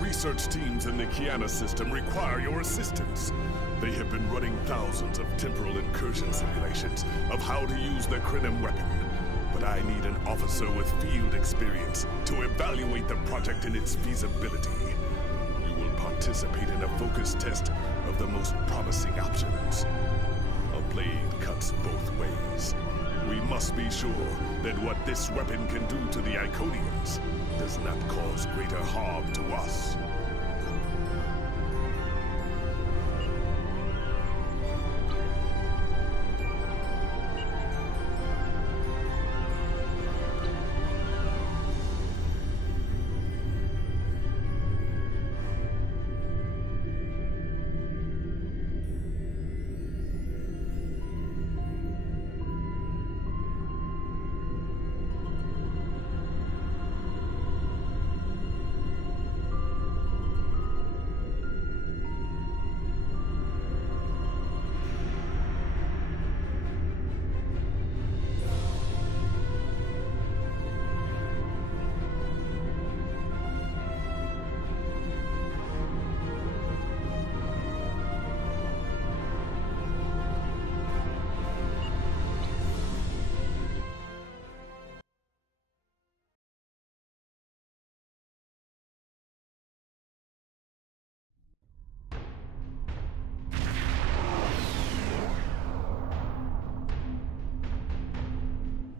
research teams in the Kiana system require your assistance. They have been running thousands of temporal incursion simulations of how to use the Krenim weapon. But I need an officer with field experience to evaluate the project in its feasibility. You will participate in a focus test of the most promising options. A blade cuts both ways. We must be sure that what this weapon can do to the Iconians does not cause greater harm to us.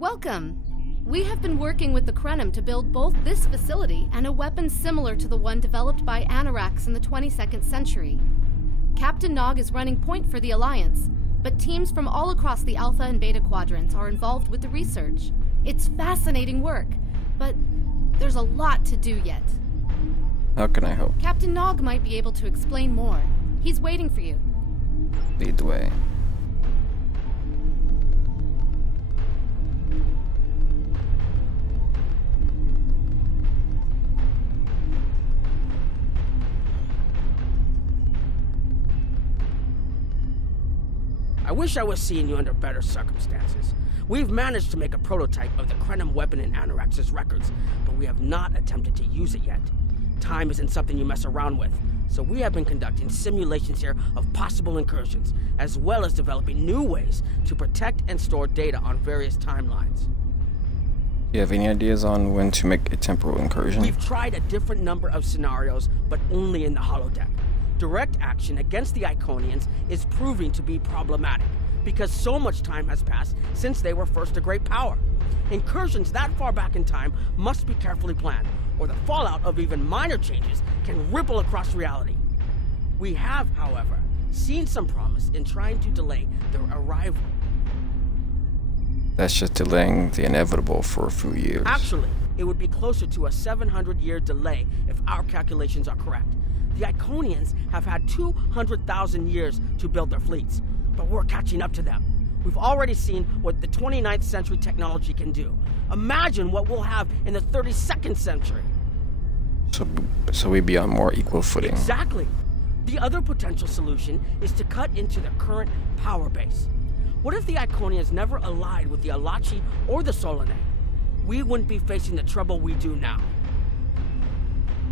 Welcome! We have been working with the Krenim to build both this facility and a weapon similar to the one developed by Anoraks in the 22nd century. Captain Nog is running point for the Alliance, but teams from all across the Alpha and Beta quadrants are involved with the research. It's fascinating work, but there's a lot to do yet. How can I help? Captain Nog might be able to explain more. He's waiting for you. Lead the way. I wish I was seeing you under better circumstances. We've managed to make a prototype of the Krenim weapon in Anoraks' records, but we have not attempted to use it yet. Time isn't something you mess around with, so we have been conducting simulations here of possible incursions, as well as developing new ways to protect and store data on various timelines. Do you have any ideas on when to make a temporal incursion? We've tried a different number of scenarios, but only in the holodeck. Direct action against the Iconians is proving to be problematic, because so much time has passed since they were first a great power. Incursions that far back in time must be carefully planned, or the fallout of even minor changes can ripple across reality. We have, however, seen some promise in trying to delay their arrival. That's just delaying the inevitable for a few years. Actually, it would be closer to a 700-year delay if our calculations are correct. The Iconians have had 200,000 years to build their fleets, but we're catching up to them. We've already seen what the 29th century technology can do. Imagine what we'll have in the 32nd century. So we'd be on more equal footing. Exactly. The other potential solution is to cut into their current power base. What if the Iconians never allied with the Alachi or the Solanae? We wouldn't be facing the trouble we do now.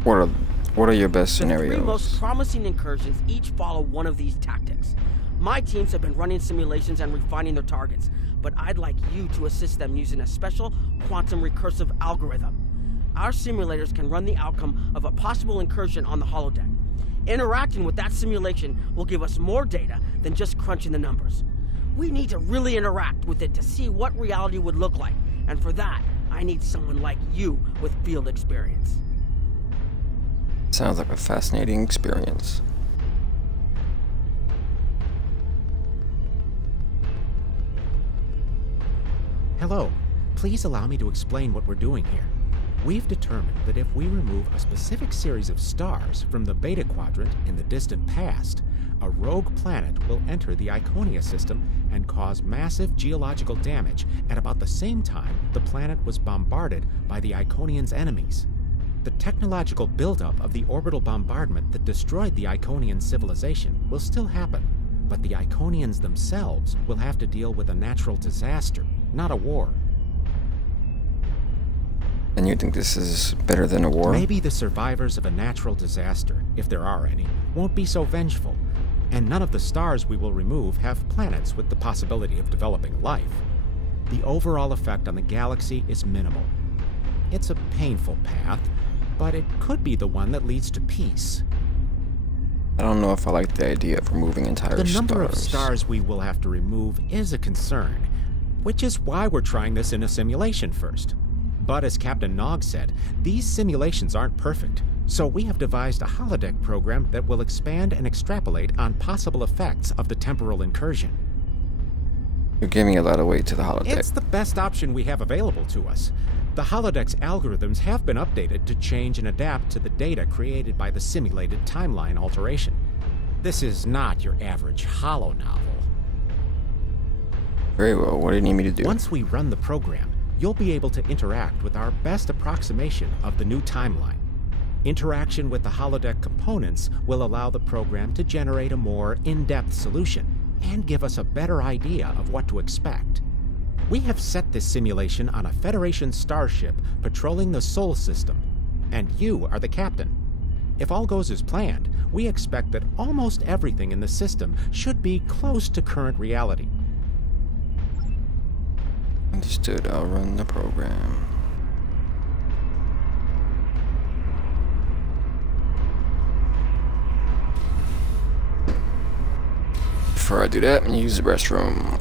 What are your best scenarios? The three most promising incursions each follow one of these tactics. My teams have been running simulations and refining their targets, but I'd like you to assist them using a special quantum recursive algorithm. Our simulators can run the outcome of a possible incursion on the holodeck. Interacting with that simulation will give us more data than just crunching the numbers. We need to really interact with it to see what reality would look like, and for that, I need someone like you with field experience. Sounds like a fascinating experience. Hello. Please allow me to explain what we're doing here. We've determined that if we remove a specific series of stars from the Beta Quadrant in the distant past, a rogue planet will enter the Iconia system and cause massive geological damage at about the same time the planet was bombarded by the Iconians' enemies. The technological buildup of the orbital bombardment that destroyed the Iconian civilization will still happen, but the Iconians themselves will have to deal with a natural disaster, not a war. And you think this is better than a war? Maybe the survivors of a natural disaster, if there are any, won't be so vengeful. And none of the stars we will remove have planets with the possibility of developing life. The overall effect on the galaxy is minimal. It's a painful path, but it could be the one that leads to peace. I don't know if I like the idea of removing entire stars. The number of stars we will have to remove is a concern, which is why we're trying this in a simulation first. But as Captain Nog said, these simulations aren't perfect, so we have devised a holodeck program that will expand and extrapolate on possible effects of the temporal incursion. You're giving a lot of weight to the holodeck. It's the best option we have available to us. The holodeck's algorithms have been updated to change and adapt to the data created by the simulated timeline alteration. This is not your average holo novel. Very well, what do you need me to do? Once we run the program, you'll be able to interact with our best approximation of the new timeline. Interaction with the holodeck components will allow the program to generate a more in-depth solution and give us a better idea of what to expect. We have set this simulation on a Federation starship patrolling the Sol system, and you are the captain. If all goes as planned, we expect that almost everything in the system should be close to current reality. Understood, I'll run the program. Before I do that, I'm gonna use the restroom.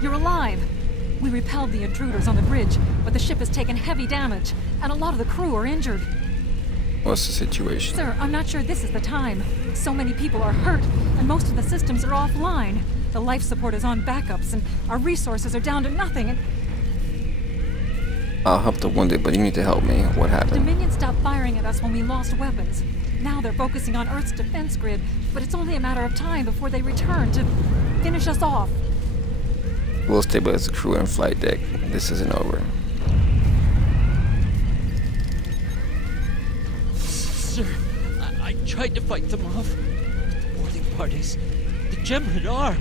You're alive! We repelled the intruders on the bridge, but the ship has taken heavy damage, and a lot of the crew are injured. What's the situation? Sir, I'm not sure this is the time. So many people are hurt, and most of the systems are offline. The life support is on backups, and our resources are down to nothing, and... I'll help the wounded, but you need to help me. What happened? The Dominion stopped firing at us when we lost weapons. Now they're focusing on Earth's defense grid, but it's only a matter of time before they return to finish us off. We'll stabilize the crew and flight deck. This isn't over. Sir, I tried to fight them off. The boarding parties. The gem had armed.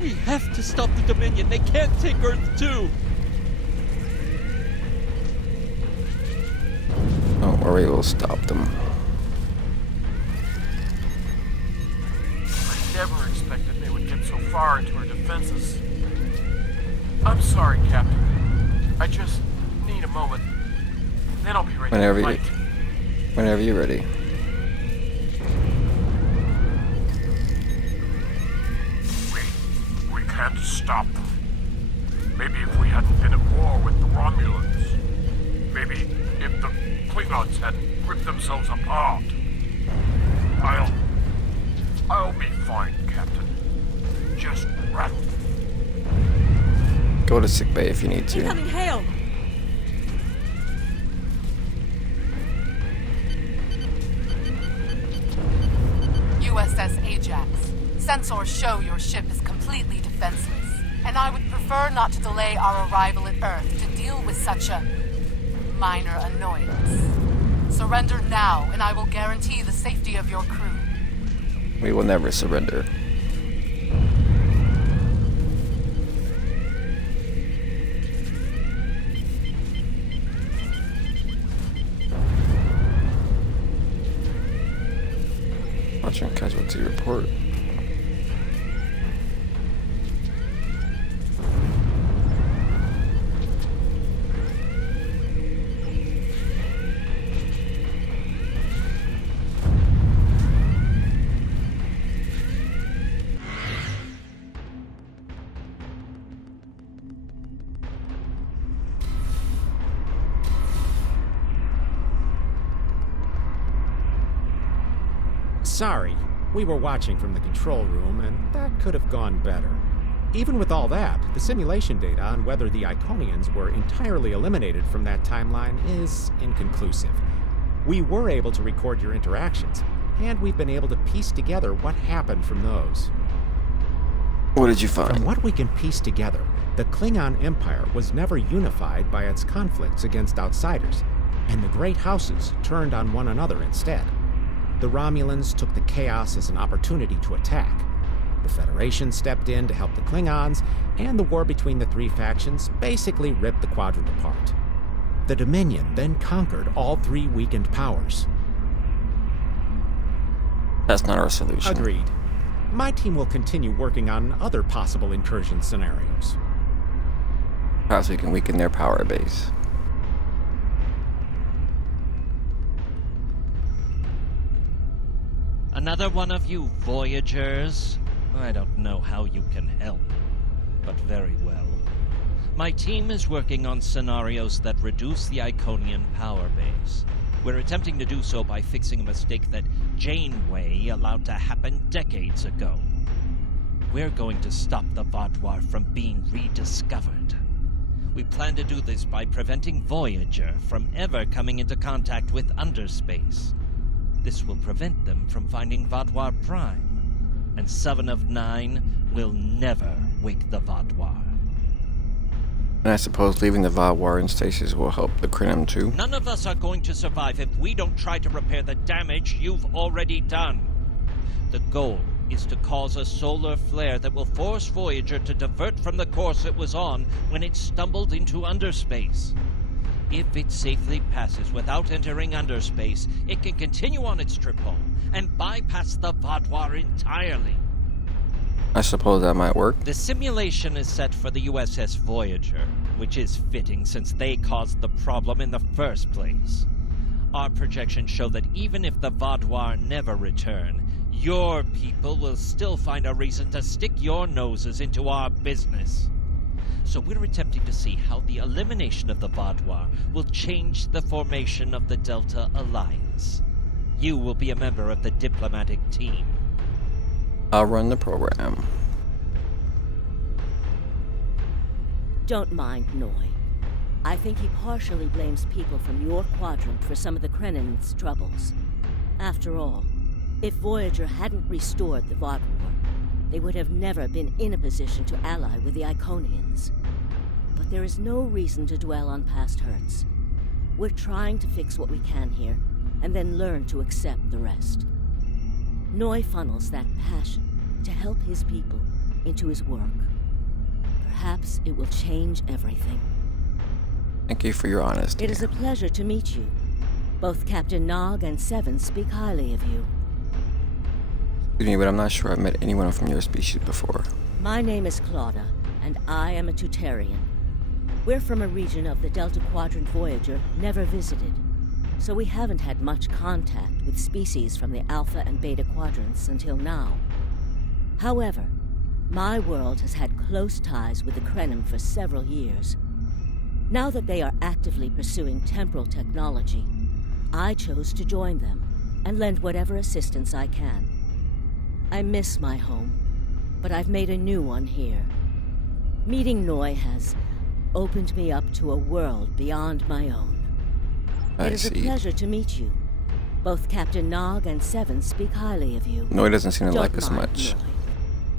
We have to stop the Dominion. They can't take Earth too. Don't worry, we'll stop them. I never expected they would get so far into our defenses. I'm sorry, Captain. I just need a moment. Then I'll be ready to fight. Whenever you're ready. We can't stop them. Maybe if we hadn't been at war with the Romulans. Maybe if the Klingons hadn't ripped themselves apart. I'll be fine, Captain. Just rattle. Go to sickbay if you need to. Incoming hail! USS Ajax. Sensors show your ship is completely defenseless, and I would prefer not to delay our arrival at Earth to deal with such a minor annoyance. Surrender now, and I will guarantee the safety of your crew. We will never surrender. Watching casualty report. Sorry, we were watching from the control room, and that could have gone better. Even with all that, the simulation data on whether the Iconians were entirely eliminated from that timeline is inconclusive. We were able to record your interactions, and we've been able to piece together what happened from those. What did you find? From what we can piece together, the Klingon Empire was never unified by its conflicts against outsiders, and the great houses turned on one another instead. The Romulans took the chaos as an opportunity to attack. The Federation stepped in to help the Klingons, and the war between the three factions basically ripped the quadrant apart. The Dominion then conquered all three weakened powers. That's not our solution. Agreed. My team will continue working on other possible incursion scenarios. Perhaps we can weaken their power base. Another one of you Voyagers? I don't know how you can help, but very well. My team is working on scenarios that reduce the Iconian power base. We're attempting to do so by fixing a mistake that Janeway allowed to happen decades ago. We're going to stop the Vaadwaur from being rediscovered. We plan to do this by preventing Voyager from ever coming into contact with underspace. This will prevent them from finding Vaadwaur Prime, and 7 of 9 will never wake the Vaadwaur. And I suppose leaving the Vaadwaur in stasis will help the Krenum too? None of us are going to survive if we don't try to repair the damage you've already done. The goal is to cause a solar flare that will force Voyager to divert from the course it was on when it stumbled into underspace. If it safely passes without entering underspace, it can continue on its trip home and bypass the Vaadwaur entirely. I suppose that might work. The simulation is set for the USS Voyager, which is fitting since they caused the problem in the first place. Our projections show that even if the Vaadwaur never return, your people will still find a reason to stick your noses into our business. So we're attempting to see how the elimination of the Vaadwaur will change the formation of the Delta Alliance. You will be a member of the diplomatic team. I'll run the program. Don't mind Noi. I think he partially blames people from your quadrant for some of the Krennin's troubles. After all, if Voyager hadn't restored the Vaadwaur, they would have never been in a position to ally with the Iconians. But there is no reason to dwell on past hurts. We're trying to fix what we can here, and then learn to accept the rest. Noi funnels that passion to help his people into his work. Perhaps it will change everything. Thank you for your honesty. It is a pleasure to meet you. Both Captain Nog and Seven speak highly of you. Excuse me, but I'm not sure I've met anyone from your species before. My name is Claudia, and I am a Tutarian. We're from a region of the Delta Quadrant Voyager never visited, so we haven't had much contact with species from the Alpha and Beta quadrants until now. However, my world has had close ties with the Krenum for several years. Now that they are actively pursuing temporal technology, I chose to join them and lend whatever assistance I can. I miss my home, but I've made a new one here. Meeting Noi has opened me up to a world beyond my own. It is a pleasure to meet you. Both Captain Nog and Seven speak highly of you. Noi doesn't seem to like us much. Noi.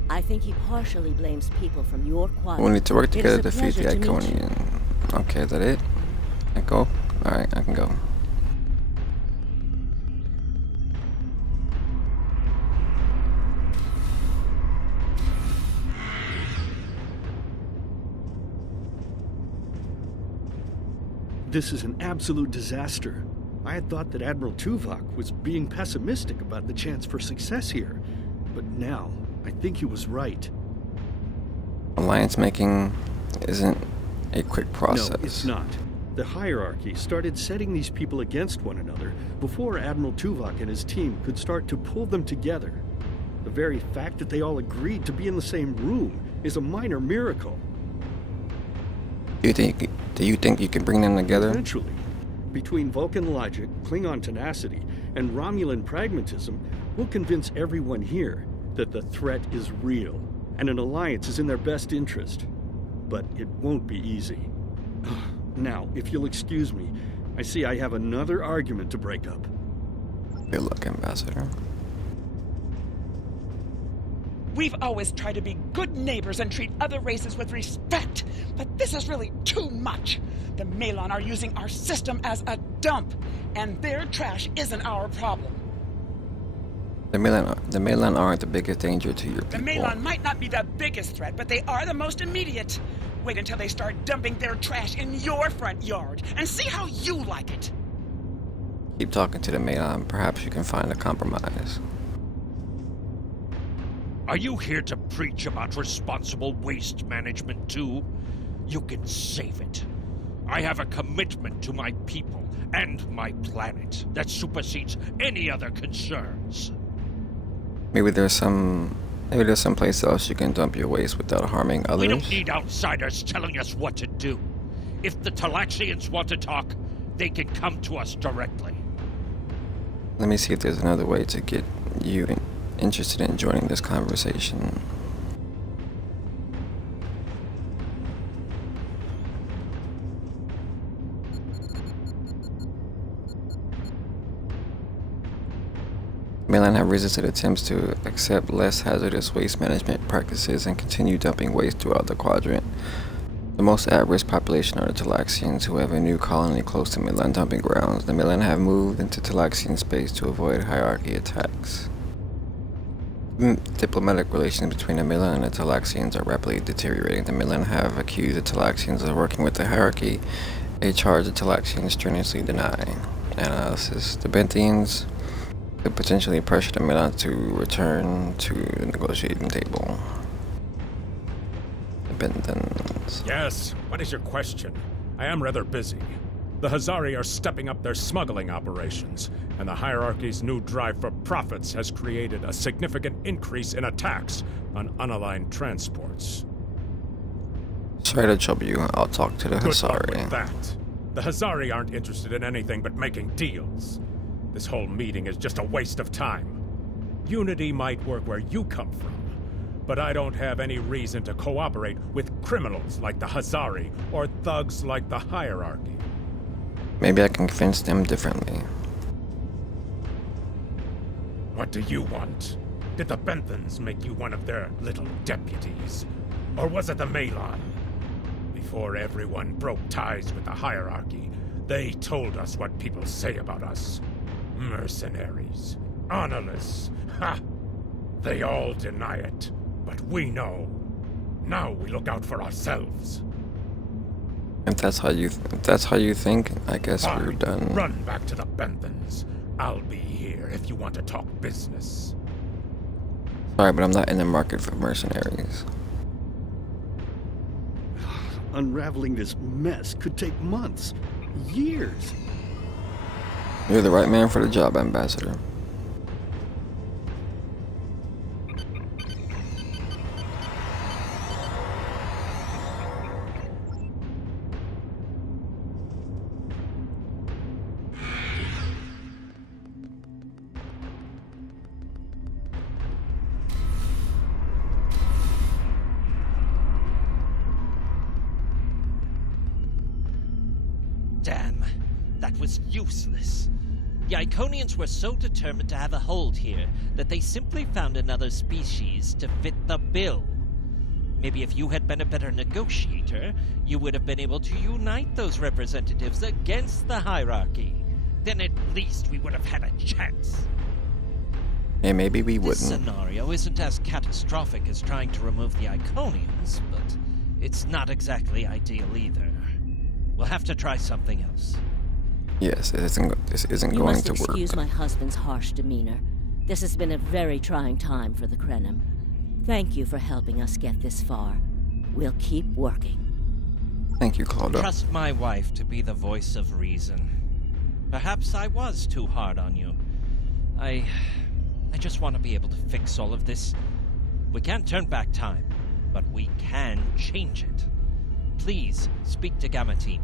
I think he partially blames people from your quadrant. We need to work together to defeat the Iconian. Okay, is that it? I go? Alright, I can go. This is an absolute disaster. I had thought that Admiral Tuvok was being pessimistic about the chance for success here. But now, I think he was right. Alliance making isn't a quick process. No, it's not. The hierarchy started setting these people against one another before Admiral Tuvok and his team could start to pull them together. The very fact that they all agreed to be in the same room is a minor miracle. Do you think you can bring them together? Eventually. Between Vulcan logic, Klingon tenacity, and Romulan pragmatism, we'll convince everyone here that the threat is real, and an alliance is in their best interest. But it won't be easy. Now, if you'll excuse me, I see I have another argument to break up. Good luck, Ambassador. We've always tried to be good neighbors and treat other races with respect, but this is really too much. The Malon are using our system as a dump, and their trash isn't our problem. The Malon aren't the biggest danger to your people. The Malon might not be the biggest threat, but they are the most immediate. Wait until they start dumping their trash in your front yard, and see how you like it. Keep talking to the Malon. Perhaps you can find a compromise. Are you here to preach about responsible waste management too? You can save it. I have a commitment to my people and my planet that supersedes any other concerns. Maybe there's some place else you can dump your waste without harming others. We don't need outsiders telling us what to do. If the Talaxians want to talk, they can come to us directly. Let me see if there's another way to get you interested in joining this conversation. Malon have resisted attempts to accept less hazardous waste management practices and continue dumping waste throughout the quadrant. The most at-risk population are the Talaxians, who have a new colony close to Malon dumping grounds. The Malon have moved into Talaxian space to avoid hierarchy attacks. Diplomatic relations between the Malon and the Talaxians are rapidly deteriorating. The Malon have accused the Talaxians of working with the hierarchy, a charge the Talaxians strenuously deny. Analysis: the Benthians could potentially pressure the Malon to return to the negotiating table. The Benthans. Yes, what is your question? I am rather busy. The Hazari are stepping up their smuggling operations, and the hierarchy's new drive for profits has created a significant increase in attacks on unaligned transports. Sorry to trouble you. I'll talk to the Good luck Hazari. with that. The Hazari aren't interested in anything but making deals. This whole meeting is just a waste of time. Unity might work where you come from, but I don't have any reason to cooperate with criminals like the Hazari or thugs like the hierarchy. Maybe I can convince them differently. What do you want? Did the Benthans make you one of their little deputies? Or was it the Malon? Before everyone broke ties with the hierarchy, they told us what people say about us. Mercenaries. Honorless. Ha! They all deny it, but we know. Now we look out for ourselves. If that's how you think, I guess Fine. we're done. Run back to the Benthans. I'll be here if you want to talk business. Sorry, but I'm not in the market for mercenaries. Unraveling this mess could take months, years. You're the right man for the job, Ambassador. Damn, that was useless. The Iconians were so determined to have a hold here that they simply found another species to fit the bill. Maybe if you had been a better negotiator, you would have been able to unite those representatives against the hierarchy. Then at least we would have had a chance. And maybe we wouldn't. This scenario isn't as catastrophic as trying to remove the Iconians, but it's not exactly ideal either. We'll have to try something else. Yes, this isn't You going must to work. excuse my husband's harsh demeanor. This has been a very trying time for the Krenim. Thank you for helping us get this far. We'll keep working. Thank you, Claudia. Trust my wife to be the voice of reason. Perhaps I was too hard on you. I just want to be able to fix all of this. We can't turn back time, but we can change it. Please speak to Gamma Team.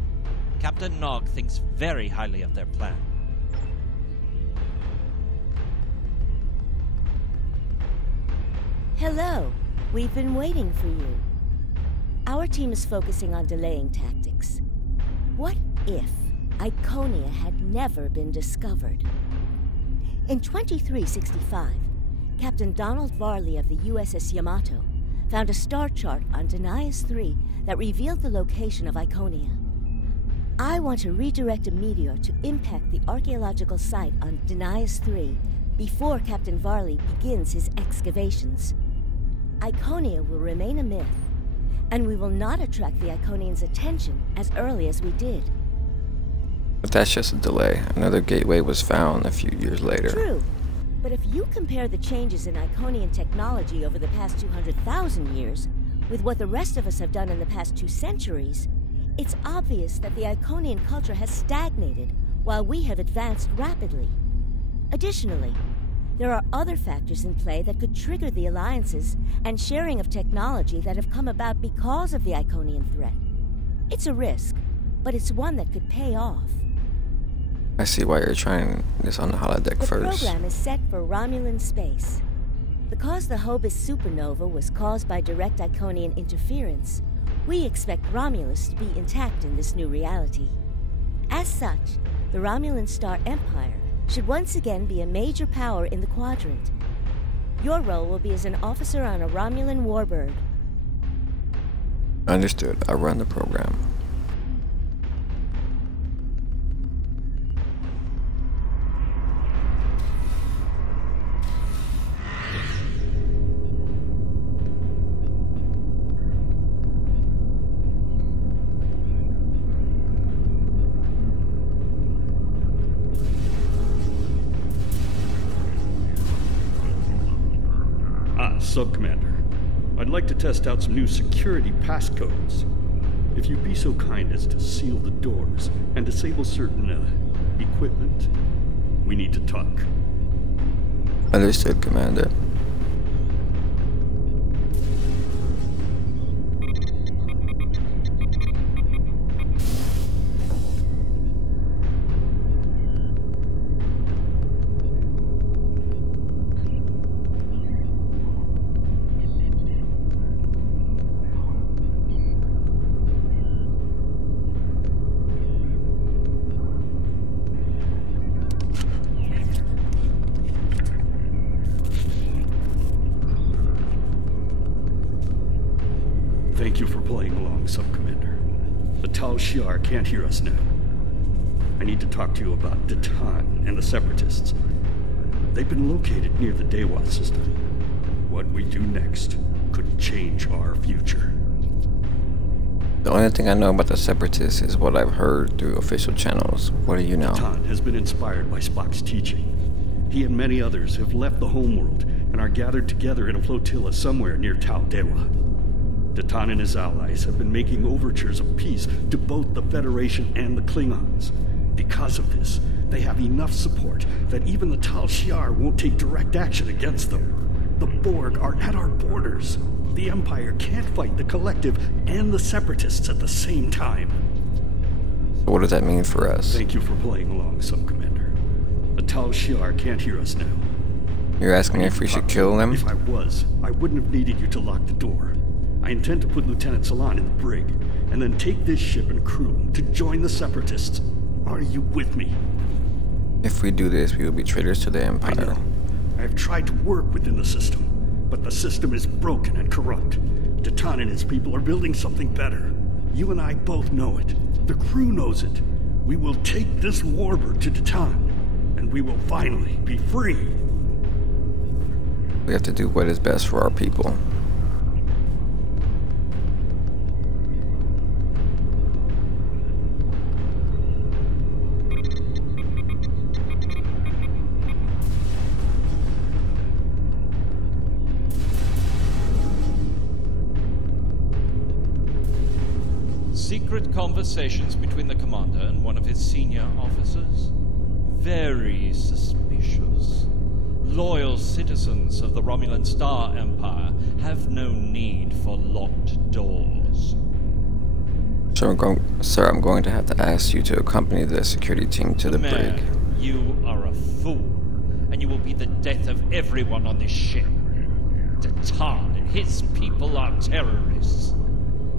Captain Nog thinks very highly of their plan. Hello. We've been waiting for you. Our team is focusing on delaying tactics. What if Iconia had never been discovered? In 2365, Captain Donald Varley of the USS Yamato found a star chart on Denias 3 that revealed the location of Iconia. I want to redirect a meteor to impact the archaeological site on Denias 3 before Captain Varley begins his excavations. Iconia will remain a myth, and we will not attract the Iconians' attention as early as we did. But that's just a delay. Another gateway was found a few years later. True, but if you compare the changes in Iconian technology over the past 200,000 years with what the rest of us have done in the past 2 centuries, it's obvious that the Iconian culture has stagnated while we have advanced rapidly. Additionally, there are other factors in play that could trigger the alliances and sharing of technology that have come about because of the Iconian threat. It's a risk, but it's one that could pay off. I see why you're trying this on the holodeck first. The program is set for Romulan space. Because the Hobus supernova was caused by direct Iconian interference, we expect Romulus to be intact in this new reality. As such, the Romulan Star Empire should once again be a major power in the quadrant. Your role will be as an officer on a Romulan warbird. Understood. I'll run the program. Sub-Commander, I'd like to test out some new security passcodes. If you'd be so kind as to seal the doors and disable certain equipment, we need to talk. Understood, Commander. Thank you for playing along, Sub-Commander. The Tal Shiar can't hear us now. I need to talk to you about Datan and the Separatists. They've been located near the Dewa system. What we do next could change our future. The only thing I know about the Separatists is what I've heard through official channels. What do you know? Datan has been inspired by Spock's teaching. He and many others have left the homeworld and are gathered together in a flotilla somewhere near Tal Dewa. Datan and his allies have been making overtures of peace to both the Federation and the Klingons. Because of this, they have enough support that even the Tal Shiar won't take direct action against them. The Borg are at our borders. The Empire can't fight the Collective and the Separatists at the same time. So what does that mean for us? Thank you for playing along, Sub-Commander. The Tal Shiar can't hear us now. You're asking me if we should kill them? If I was, I wouldn't have needed you to lock the door. I intend to put Lieutenant Salan in the brig, and then take this ship and crew to join the Separatists. Are you with me? If we do this, we will be traitors to the Empire. I know. I have tried to work within the system, but the system is broken and corrupt. Datan and his people are building something better. You and I both know it. The crew knows it. We will take this warbird to Datan, and we will finally be free. We have to do what is best for our people. secret conversations between the commander and one of his senior officers. Very suspicious. Loyal citizens of the Romulan Star Empire have no need for locked doors. Sir, I'm going to have to ask you to accompany the security team to the brig. You are a fool, and you will be the death of everyone on this ship. Datan and his people are terrorists.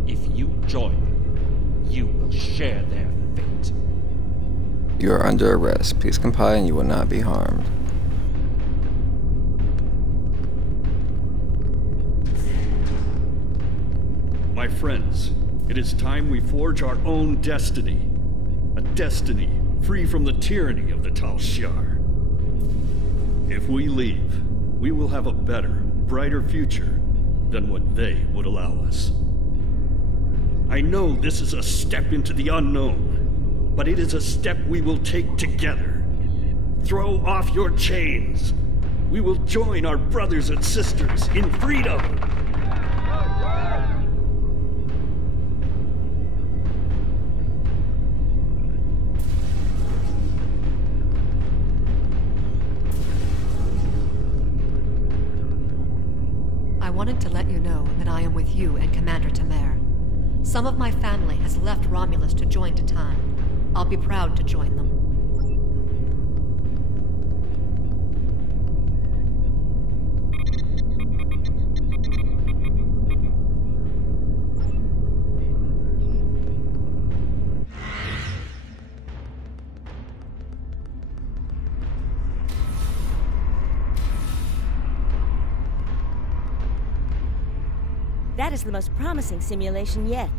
If you join them, you will share their fate. You are under arrest. Please comply and you will not be harmed. My friends, it is time we forge our own destiny. A destiny free from the tyranny of the Tal Shiar. If we leave, we will have a better, brighter future than what they would allow us. I know this is a step into the unknown, but it is a step we will take together. Throw off your chains. We will join our brothers and sisters in freedom. I wanted to let you know that I am with you and Commander Tamer. Some of my family has left Romulus to join Datan. I'll be proud to join them. That is the most promising simulation yet.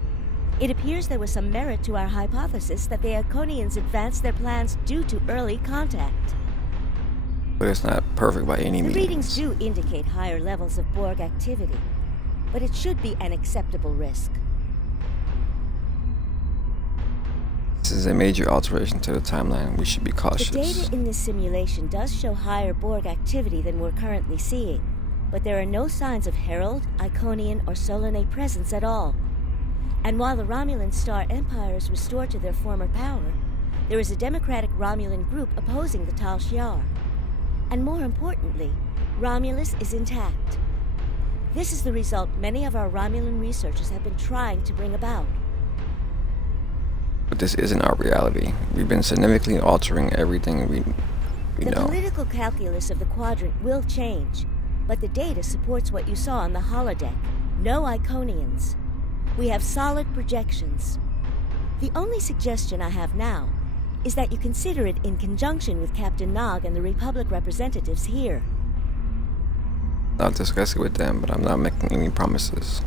It appears there was some merit to our hypothesis that the Iconians advanced their plans due to early contact. But it's not perfect by any means. The readings do indicate higher levels of Borg activity, but it should be an acceptable risk. This is a major alteration to the timeline. We should be cautious. The data in this simulation does show higher Borg activity than we're currently seeing, but there are no signs of Herald, Iconian, or Solanae presence at all. And while the Romulan Star Empire is restored to their former power, there is a democratic Romulan group opposing the Tal Shiar. And more importantly, Romulus is intact. This is the result many of our Romulan researchers have been trying to bring about. But this isn't our reality. We've been significantly altering everything we know. The political calculus of the Quadrant will change, but the data supports what you saw on the holodeck. No Iconians. We have solid projections. The only suggestion I have now is that you consider it in conjunction with Captain Nog and the Republic representatives here. I'll discuss it with them, but I'm not making any promises.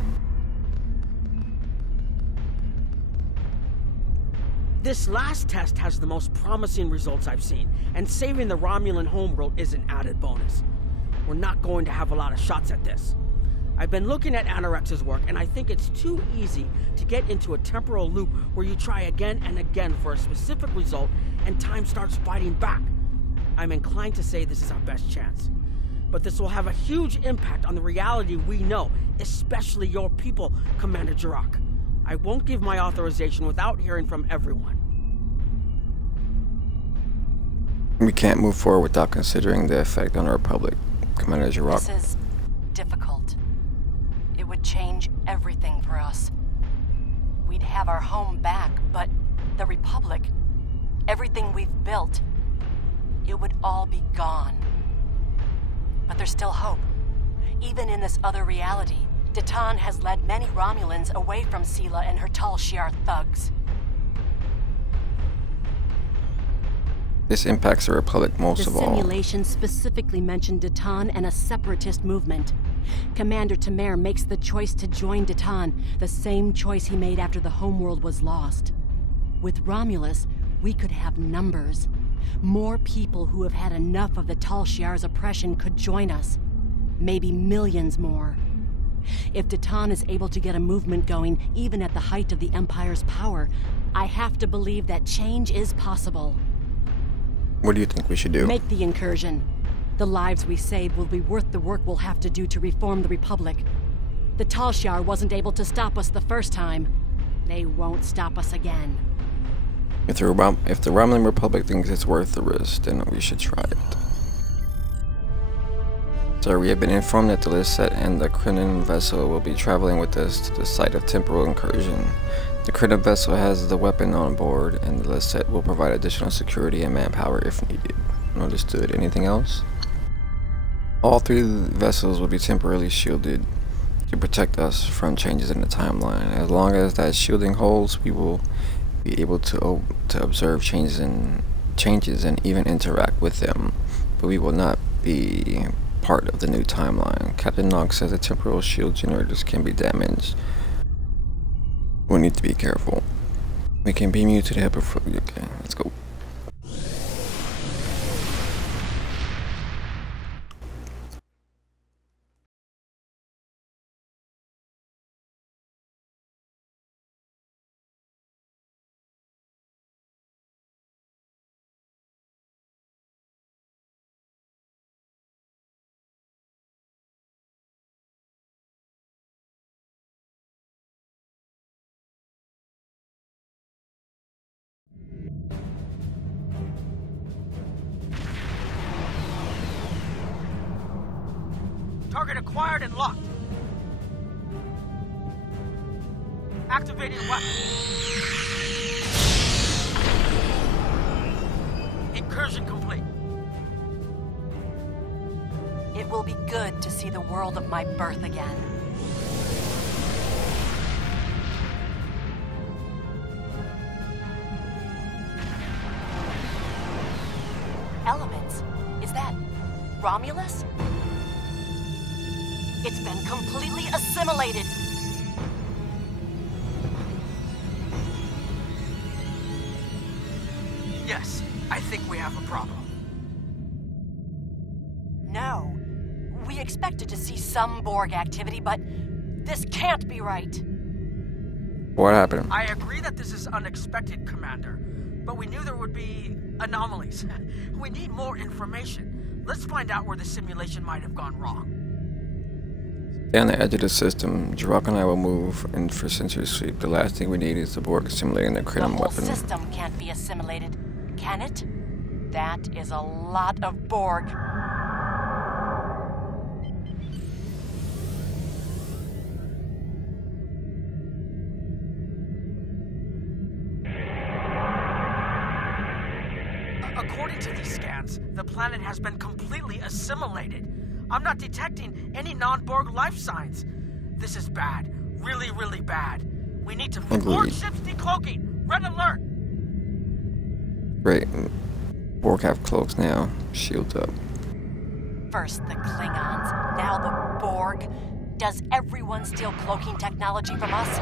This last test has the most promising results I've seen, and saving the Romulan homeworld is an added bonus. We're not going to have a lot of shots at this. I've been looking at Anorex's work, and I think it's too easy to get into a temporal loop where you try again and again for a specific result, and time starts fighting back. I'm inclined to say this is our best chance. But this will have a huge impact on the reality we know, especially your people, Commander Jirak. I won't give my authorization without hearing from everyone. We can't move forward without considering the effect on the Republic, Commander Jirak. This is difficult. It would change everything for us. We'd have our home back, but the Republic, everything we've built, it would all be gone. But there's still hope. Even in this other reality, Datan has led many Romulans away from Sela and her Tal Shiar thugs. This impacts the Republic most of all. The simulation specifically mentioned Datan and a separatist movement. Commander Tamer makes the choice to join Datan, the same choice he made after the homeworld was lost. With Romulus, we could have numbers. More people who have had enough of the Tal Shiar's oppression could join us. Maybe millions more. If Datan is able to get a movement going, even at the height of the Empire's power, I have to believe that change is possible. What do you think we should do? Make the incursion. The lives we save will be worth the work we'll have to do to reform the Republic. The Tal Shiar wasn't able to stop us the first time. They won't stop us again. If the Romulan Republic thinks it's worth the risk, then we should try it. Sir, we have been informed that the Lisette and the Krenim vessel will be traveling with us to the site of temporal incursion. The Krenim vessel has the weapon on board, and the Lisette will provide additional security and manpower if needed. Understood. Anything else? All three vessels will be temporarily shielded to protect us from changes in the timeline. As long as that shielding holds, we will be able to observe changes and even interact with them, but we will not be part of the new timeline. Captain Nog says the temporal shield generators can be damaged. We'll need to be careful. We can beam you to the hippo. Okay, let's go. Target acquired and locked. Activating weapon. Incursion complete. It will be good to see the world of my birth again. Elements? Is that Romulus? It's been completely assimilated. Yes, I think we have a problem. No. We expected to see some Borg activity, but this can't be right. What happened? I agree that this is unexpected, Commander, but we knew there would be anomalies. We need more information. Let's find out where the simulation might have gone wrong. Stay on the edge of the system. Jirok and I will move in for sentry sweep. The last thing we need is the Borg assimilating the Krenim weapon. The whole system can't be assimilated, can it? That is a lot of Borg. According to these scans, the planet has been completely assimilated. I'm not detecting any non-Borg life signs. This is bad. Really, really bad. We need to... Borg ships decloaking! Red alert! Great. Borg have cloaks now. Shield up. First the Klingons, now the Borg. Does everyone steal cloaking technology from us?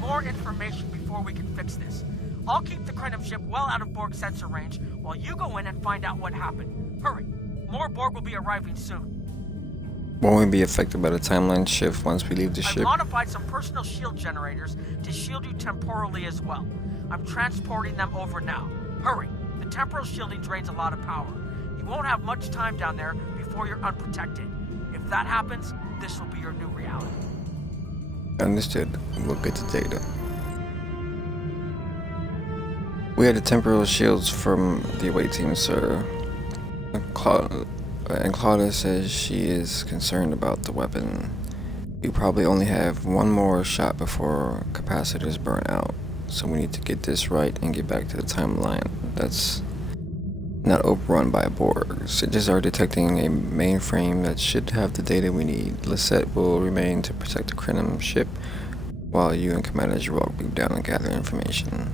More information before we can fix this. I'll keep the Krenim ship well out of Borg sensor range while you go in and find out what happened. Hurry. More Borg will be arriving soon. Won't we be affected by the timeline shift once we leave the ship? I've modified some personal shield generators to shield you temporally as well. I'm transporting them over now. Hurry. The temporal shielding drains a lot of power. You won't have much time down there before you're unprotected. If that happens, this will be your new reality. Understood. We'll get the data. We had the temporal shields from the away team, sir. And Claudia says she is concerned about the weapon. We probably only have one more shot before capacitors burn out. So we need to get this right and get back to the timeline that's not overrun by Borg. Sitges are detecting a mainframe that should have the data we need. Lisette will remain to protect the Krenim ship, while you and Commander Jirok move down and gather information.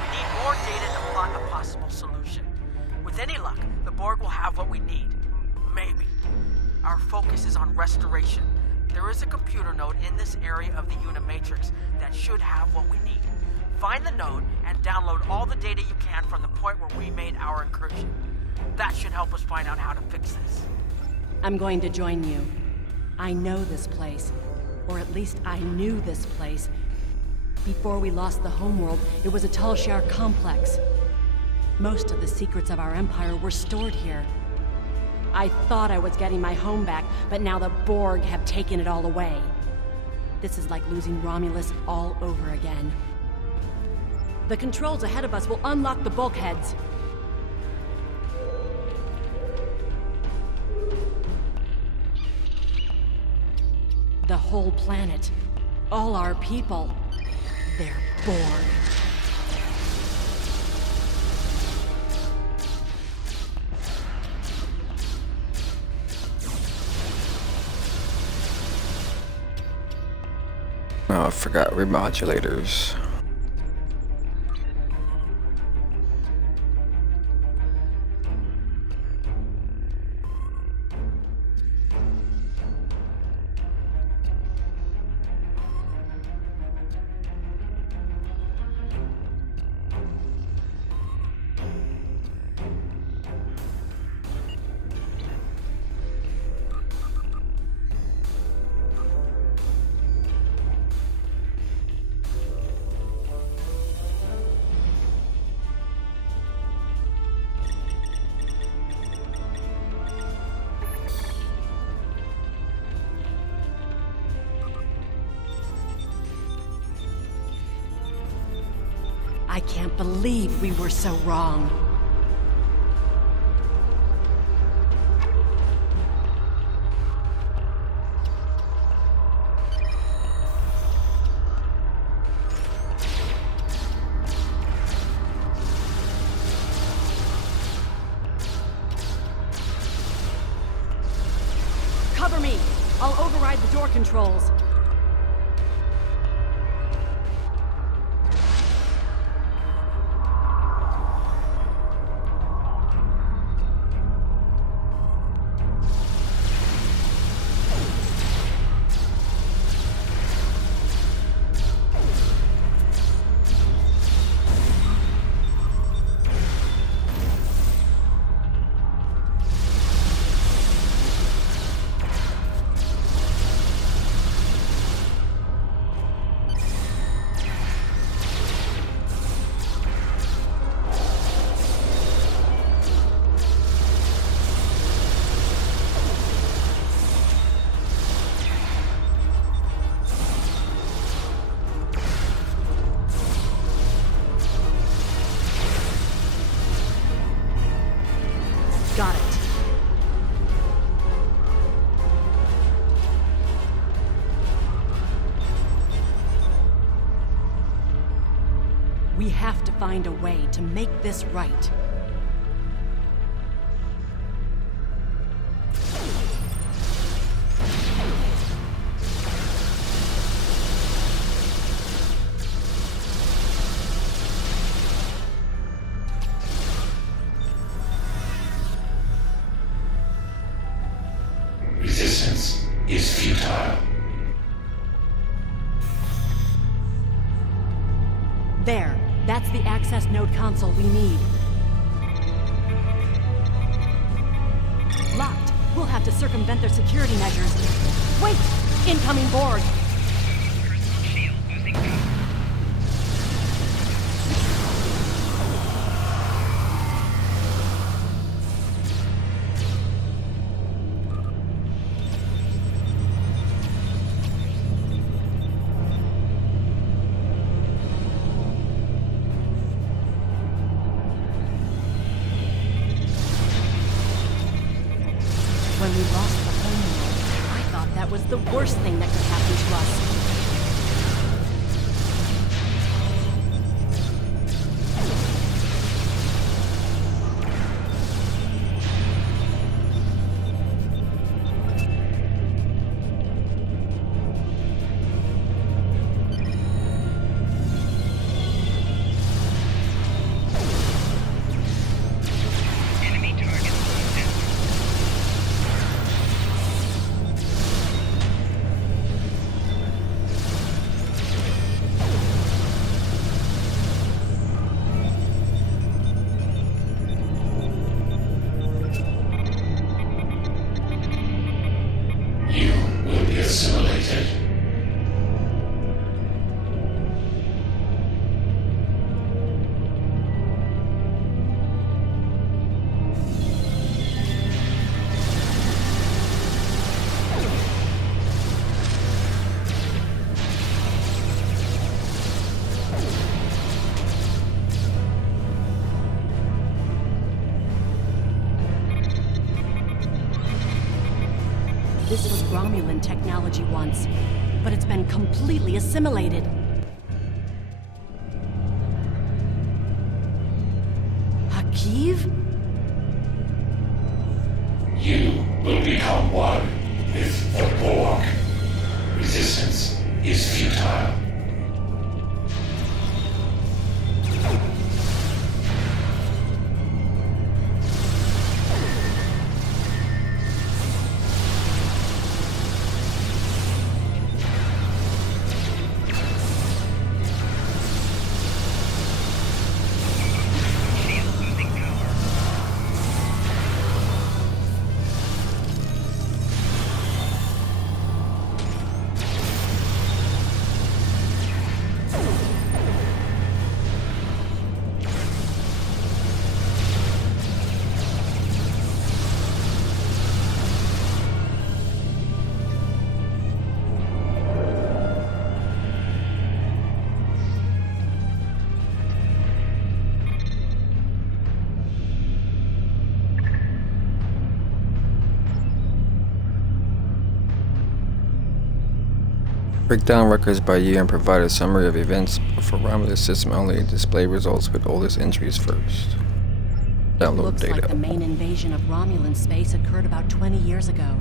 We need more data to plot a possible solution. With any luck, the Borg will have what we need. Maybe. Our focus is on restoration. There is a computer node in this area of the Unimatrix that should have what we need. Find the node and download all the data you can from the point where we made our incursion. That should help us find out how to fix this. I'm going to join you. I know this place. Or at least I knew this place. Before we lost the homeworld, it was a Talshar complex. Most of the secrets of our empire were stored here. I thought I was getting my home back, but now the Borg have taken it all away. This is like losing Romulus all over again. The controls ahead of us will unlock the bulkheads. The whole planet. All our people. They're Borg. Oh, I forgot remodulators. I can't believe we were so wrong. Cover me! I'll override the door controls. Got it. We have to find a way to make this right. is futile. There. That's the access node console we need. Locked. We'll have to circumvent their security measures. Wait! Incoming Borg! When we lost the homeworld, I thought that was the worst thing that could happen to us. Assimilated. This was Romulan technology once, but it's been completely assimilated. Hakiv? You will become one with the Borg. Resistance is futile. Break down records by year and provide a summary of events for Romulus system only and display results with oldest entries first. Download Looks data. like the main invasion of Romulan space occurred about 20 years ago.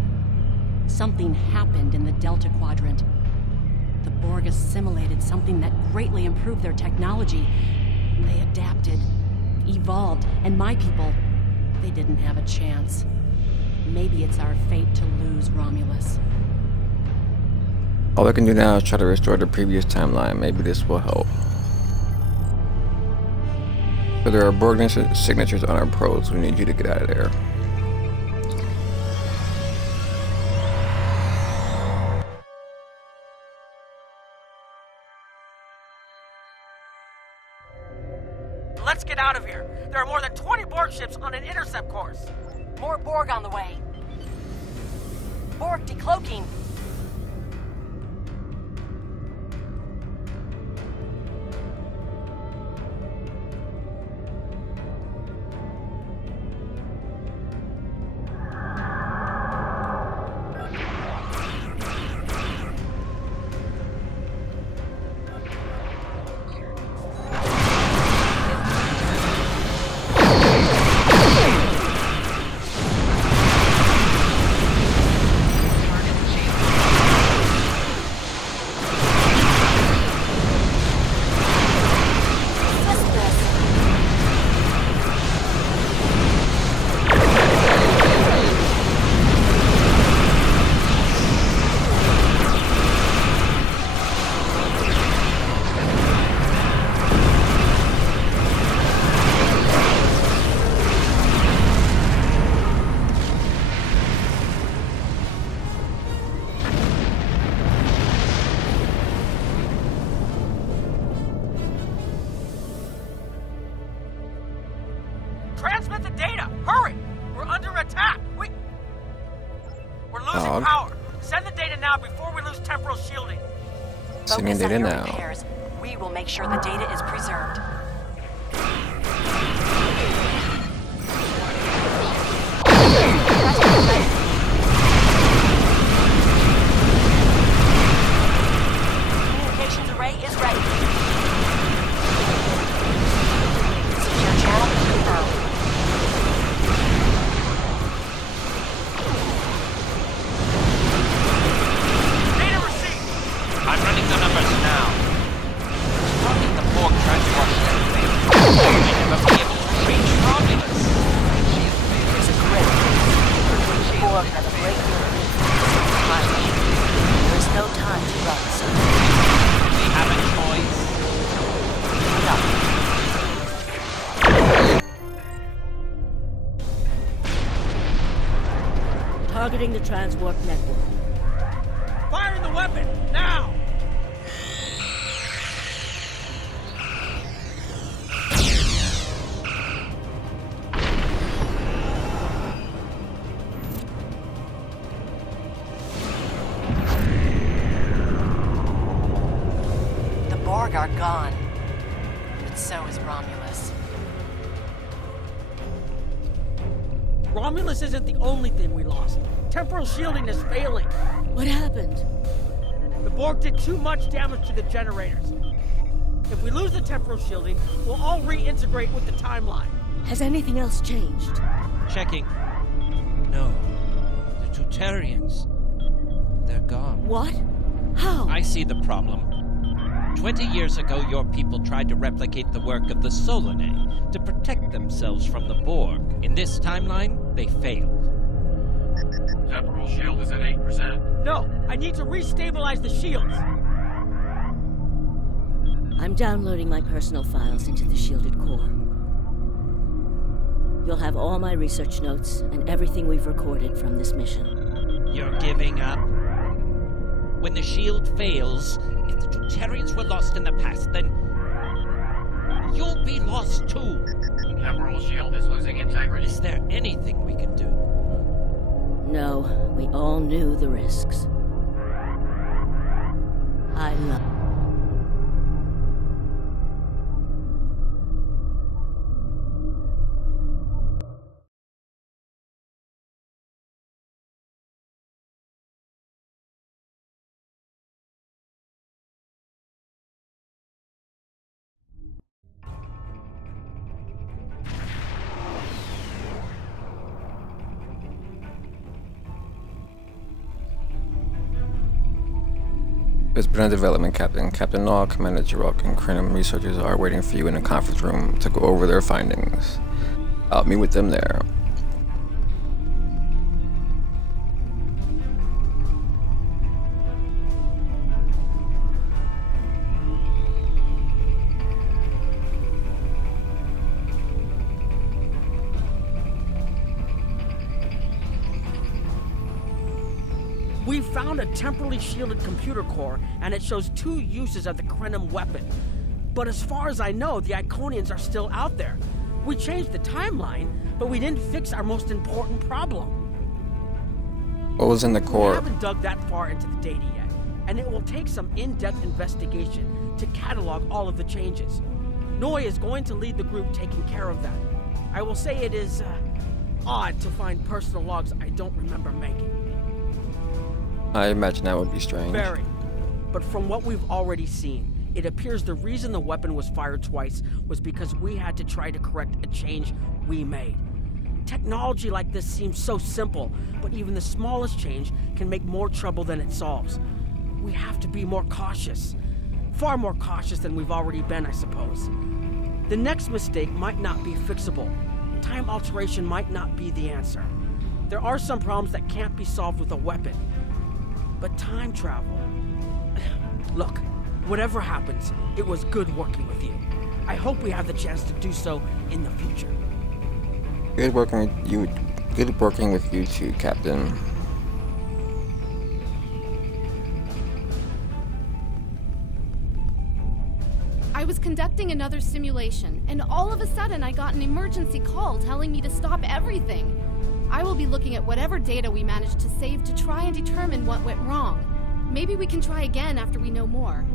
Something happened in the Delta Quadrant. The Borg assimilated something that greatly improved their technology. They adapted, evolved, and my people, they didn't have a chance. Maybe it's our fate to lose Romulus. All I can do now is try to restore the previous timeline. Maybe this will help. So there are Borg signatures on our probes. We need you to get out of there. Let's get out of here. There are more than 20 Borg ships on an intercept course. More Borg on the way. Borg decloaking. Target Nog. Power. Send the data now before we lose temporal shielding. Sending Focus data on your now. repairs. We will make sure the data is preserved. Communications array is ready. Secure channel confirmed. Data received. I'm running the numbers now. Talking the Borg transport everything. I never be able to reach Romulus. There's a grid. The Borg have a great deal of influence. There's no time to run, so... We have a choice. No. Targeting the transwarp network. Firing the weapon, now! The Borg are gone. But so is Romulus. Romulus isn't the only thing we lost. Temporal shielding is failing. What happened? The Borg did too much damage to the generators. If we lose the temporal shielding, we'll all reintegrate with the timeline. Has anything else changed? Checking. No. The Tutarians. They're gone. What? How? I see the problem. 20 years ago, your people tried to replicate the work of the Solanae to protect themselves from the Borg. In this timeline, they failed. Temporal shield is at 8%. No, I need to restabilize the shields. I'm downloading my personal files into the shielded core. You'll have all my research notes and everything we've recorded from this mission. You're giving up? When the shield fails, if the Tutarians were lost in the past, then you'll be lost too. Temporal shield is losing integrity. Is there anything we can do? No, we all knew the risks. I love... There's been a development, Captain. Captain Nog, Commander Jirok, and Krenim researchers are waiting for you in a conference room to go over their findings. I'll meet with them there. We found a temporally shielded computer core, and it shows 2 uses of the Krenim weapon. But as far as I know, the Iconians are still out there. We changed the timeline, but we didn't fix our most important problem. What was in the core? We haven't dug that far into the data yet, and it will take some in-depth investigation to catalog all of the changes. Noi is going to lead the group taking care of that. I will say it is odd to find personal logs I don't remember making. I imagine that would be strange. Very. But from what we've already seen, it appears the reason the weapon was fired twice was because we had to try to correct a change we made. Technology like this seems so simple, but even the smallest change can make more trouble than it solves. We have to be more cautious. Far more cautious than we've already been, I suppose. The next mistake might not be fixable. Time alteration might not be the answer. There are some problems that can't be solved with a weapon. But time travel... Look, whatever happens, it was good working with you. I hope we have the chance to do so in the future. Good working with you. Good working with you too, Captain. I was conducting another simulation, and all of a sudden I got an emergency call telling me to stop everything. I will be looking at whatever data we managed to save to try and determine what went wrong. Maybe we can try again after we know more.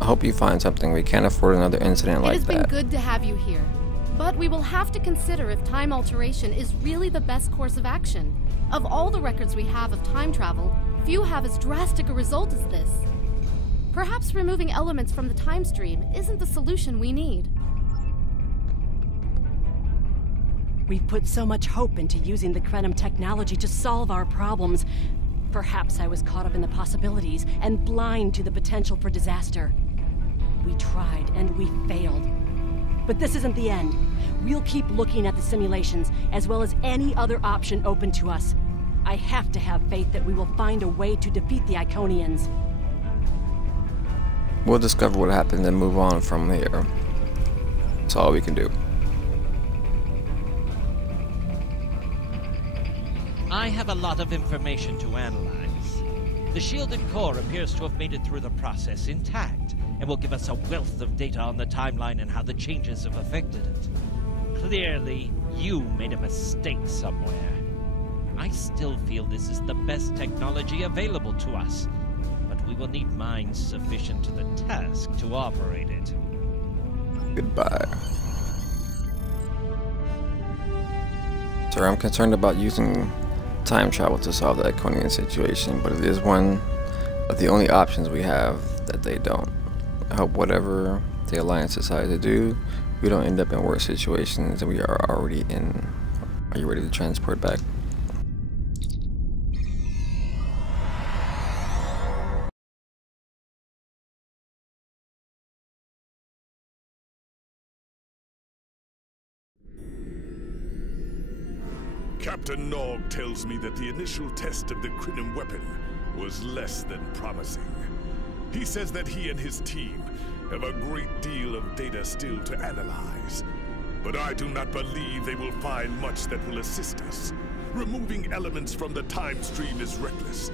I hope you find something. We can't afford another incident like that. It has been good to have you here. But we will have to consider if time alteration is really the best course of action. Of all the records we have of time travel, few have as drastic a result as this. Perhaps removing elements from the time stream isn't the solution we need. We've put so much hope into using the Crenum technology to solve our problems. Perhaps I was caught up in the possibilities and blind to the potential for disaster. We tried and we failed. But this isn't the end. We'll keep looking at the simulations, as well as any other option open to us. I have to have faith that we will find a way to defeat the Iconians. We'll discover what happened and move on from here. That's all we can do. I have a lot of information to analyze. The shielded core appears to have made it through the process intact, and will give us a wealth of data on the timeline and how the changes have affected it. Clearly, you made a mistake somewhere. I still feel this is the best technology available to us, but we will need minds sufficient to the task to operate it. Goodbye. Sir, I'm concerned about using time travel to solve the Iconian situation, but it is one of the only options we have that they don't. I hope whatever the Alliance decides to do, we don't end up in worse situations than we are already in. Are you ready to transport back? Captain Nog tells me that the initial test of the Crenum weapon was less than promising. He says that he and his team have a great deal of data still to analyze. But I do not believe they will find much that will assist us. Removing elements from the time stream is reckless,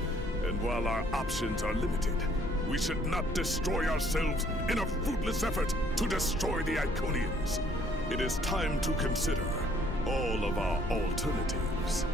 and while our options are limited, we should not destroy ourselves in a fruitless effort to destroy the Iconians. It is time to consider all of our alternatives.